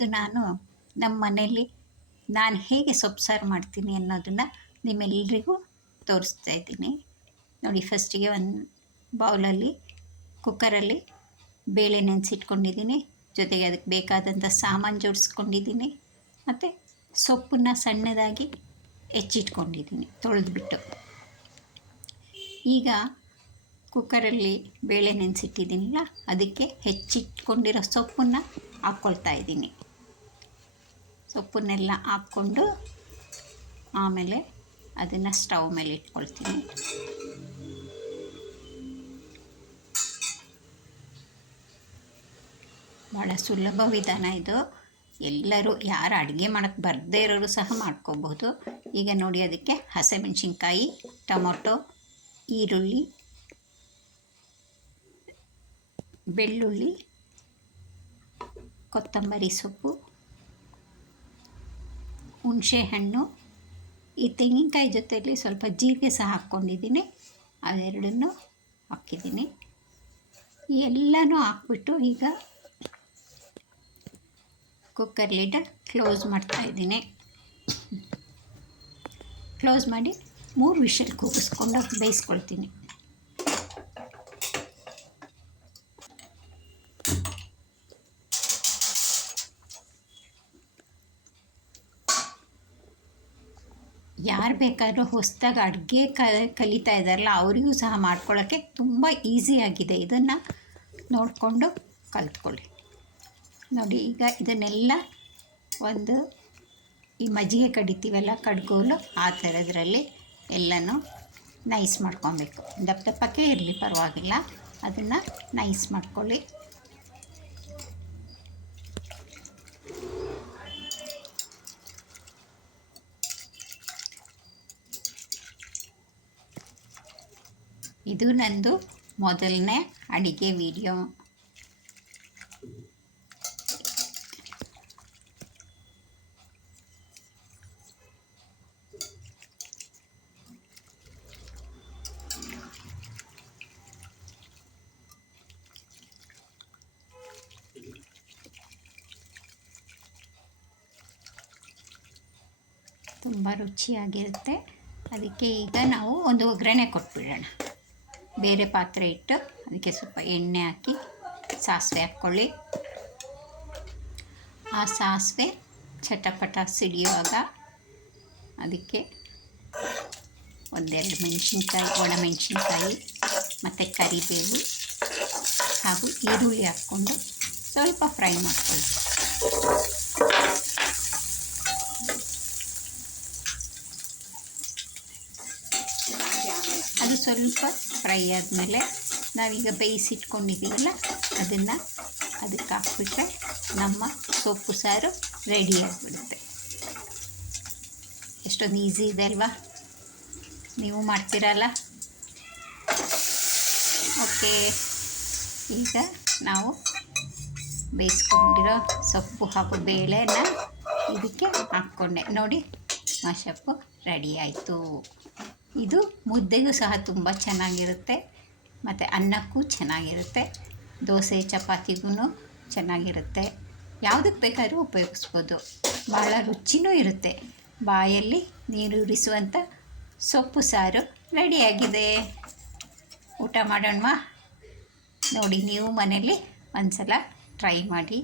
ಇವತ್ತು ನಾನು ನಮ್ಮ ಮನೆಯಲ್ಲಿ ನಾನು ಹೇಗೆ ಸೊಪ್ಪು ಸಾರು ಮಾಡ್ತೀನಿ ಅನ್ನೋದನ್ನು ನಿಮ್ಮೆಲ್ಲರಿಗೂ ತೋರಿಸ್ತಾ ಇದ್ದೀನಿ. ನೋಡಿ, ಫಸ್ಟಿಗೆ ಒಂದು ಬೌಲಲ್ಲಿ ಕುಕ್ಕರಲ್ಲಿ ಬೇಳೆ ನೆನೆಸಿಟ್ಕೊಂಡಿದ್ದೀನಿ. ಜೊತೆಗೆ ಅದಕ್ಕೆ ಬೇಕಾದಂಥ ಸಾಮಾನು ಜೋಡಿಸ್ಕೊಂಡಿದ್ದೀನಿ. ಮತ್ತು ಸೊಪ್ಪನ್ನು ಸಣ್ಣದಾಗಿ ಹೆಚ್ಚಿಟ್ಕೊಂಡಿದ್ದೀನಿ ತೊಳೆದ್ಬಿಟ್ಟು. ಈಗ ಕುಕ್ಕರಲ್ಲಿ ಬೇಳೆ ನೆನೆಸಿಟ್ಟಿದ್ದೀನಲ್ಲ, ಅದಕ್ಕೆ ಹೆಚ್ಚಿಟ್ಕೊಂಡಿರೋ ಸೊಪ್ಪನ್ನು ಹಾಕ್ಕೊಳ್ತಾ ಇದ್ದೀನಿ. ಸೊಪ್ಪನ್ನೆಲ್ಲ ಹಾಕ್ಕೊಂಡು ಆಮೇಲೆ ಅದನ್ನು ಸ್ಟವ್ ಮೇಲೆ ಇಟ್ಕೊಳ್ತೀನಿ. ಭಾಳ ಸುಲಭ ವಿಧಾನ ಇದು. ಎಲ್ಲರೂ ಯಾರು ಅಡುಗೆ ಮಾಡೋಕ್ಕೆ ಬರದೇ ಇರೋರು ಸಹ ಮಾಡ್ಕೋಬಹುದು. ಈಗ ನೋಡಿ, ಅದಕ್ಕೆ ಹಸಿಮೆಣಸಿನ್ಕಾಯಿ, ಟೊಮೊಟೊ, ಈರುಳ್ಳಿ, ಬೆಳ್ಳುಳ್ಳಿ, ಕೊತ್ತಂಬರಿ ಸೊಪ್ಪು, ಹುಣಸೆಹಣ್ಣು, ಈ ತೆಂಗಿನಕಾಯಿ ಜೊತೆಯಲ್ಲಿ ಸ್ವಲ್ಪ ಜೀರಿಗೆ ಸಹ ಹಾಕ್ಕೊಂಡಿದ್ದೀನಿ. ಅದೆರಡನ್ನು ಹಾಕಿದ್ದೀನಿ. ಎಲ್ಲನೂ ಹಾಕ್ಬಿಟ್ಟು ಈಗ ಕುಕ್ಕರ್ ಲಿಡ್ ಕ್ಲೋಸ್ ಮಾಡ್ತಾಯಿದ್ದೀನಿ. ಕ್ಲೋಸ್ ಮಾಡಿ 3 ವಿಷಲ್ ಕೂಗಿಸ್ಕೊಂಡು ಬೇಯಿಸ್ಕೊಳ್ತೀನಿ. ಯಾರು ಬೇಕಾದರೂ ಹೊಸದಾಗಿ ಅಡುಗೆ ಕಲಿತಾ ಇದ್ದಾರಲ್ಲ, ಅವರಿಗೂ ಸಹ ಮಾಡ್ಕೊಳ್ಳೋಕ್ಕೆ ತುಂಬ ಈಸಿಯಾಗಿದೆ. ಇದನ್ನು ನೋಡಿಕೊಂಡು ಕಲಿತ್ಕೊಳ್ಳಿ. ನೋಡಿ, ಈಗ ಇದನ್ನೆಲ್ಲ ಒಂದು ಈ ಮಜ್ಜಿಗೆ ಕಡಿತೀವಲ್ಲ, ಕಡ್ಗೋಲು, ಆ ಥರದ್ರಲ್ಲಿ ಎಲ್ಲನೂ ನೈಸ್ ಮಾಡ್ಕೊಬೇಕು. ದಪ್ಪ ದಪ್ಪಕ್ಕೆ ಇರಲಿ ಪರವಾಗಿಲ್ಲ, ಅದನ್ನು ನೈಸ್ ಮಾಡ್ಕೊಳ್ಳಿ. ಇದು ನಂದು ಮೊದಲನೇ ಅಡುಗೆ ವಿಡಿಯೋ. ತುಂಬ ರುಚಿಯಾಗಿರುತ್ತೆ. ಅದಕ್ಕೆ ಈಗ ನಾವು ಒಂದು ಒಗ್ಗರಣೆ ಕೊಟ್ಬಿಡೋಣ. ಬೇರೆ ಪಾತ್ರೆ ಇಟ್ಟು ಅದಕ್ಕೆ ಸ್ವಲ್ಪ ಎಣ್ಣೆ ಹಾಕಿ ಸಾಸಿವೆ ಹಾಕ್ಕೊಳ್ಳಿ. ಆ ಸಾಸಿವೆ ಚಟಪಟ ಸಿಡಿಯುವಾಗ ಅದಕ್ಕೆ ಒಂದೆರಡು ಮೆಣಸಿನ್ಕಾಯಿ, ಒಣಮೆಣಸಿನ್ಕಾಯಿ ಮತ್ತು ಕರಿಬೇವು ಹಾಗೂ ಈರುಳ್ಳಿ ಹಾಕ್ಕೊಂಡು ಸ್ವಲ್ಪ ಫ್ರೈ ಮಾಡ್ಕೊಳ್ಳಿ. ಅದು ಸ್ವಲ್ಪ ಫ್ರೈ ಆದಮೇಲೆ ನಾವೀಗ ಬೇಯಿಸಿಟ್ಕೊಂಡಿದ್ದೀವಲ್ಲ, ಅದನ್ನು ಅದಕ್ಕೆ ಹಾಕ್ಬಿಟ್ರೆ ನಮ್ಮ ಸೊಪ್ಪು ಸಾರು ರೆಡಿ ಆಗಿಬಿಡುತ್ತೆ. ಎಷ್ಟೊಂದು ಈಸಿ ಇದೆ ಅಲ್ವಾ? ನೀವು ಮಾಡ್ತೀರಲ್ಲ? ಓಕೆ, ಈಗ ನಾವು ಬೇಯಿಸ್ಕೊಂಡಿರೋ ಸೊಪ್ಪು ಹಾಗೂ ಬೇಳೆನ ಇದಕ್ಕೆ ಹಾಕ್ಕೊಂಡೆ. ನೋಡಿ, ಸೊಪ್ಪು ರೆಡಿ ಆಯಿತು. ಇದು ಮುದ್ದೆಗೂ ಸಹ ತುಂಬ ಚೆನ್ನಾಗಿರುತ್ತೆ ಮತ್ತು ಅನ್ನಕ್ಕೂ ಚೆನ್ನಾಗಿರುತ್ತೆ. ದೋಸೆ ಚಪಾತಿಗೂ ಚೆನ್ನಾಗಿರುತ್ತೆ. ಯಾವುದಕ್ಕೆ ಬೇಕಾದ್ರೂ ಉಪಯೋಗಿಸ್ಬೋದು. ಭಾಳ ರುಚಿನೂ ಇರುತ್ತೆ. ಬಾಯಲ್ಲಿ ನೀರೂರಿಸುವಂಥ ಸೊಪ್ಪು ಸಾರು ರೆಡಿಯಾಗಿದೆ. ಊಟ ಮಾಡೋಣವಾ? ನೋಡಿ, ನೀವು ಮನೇಲಿ ಒಂದು ಸಲ ಟ್ರೈ ಮಾಡಿ.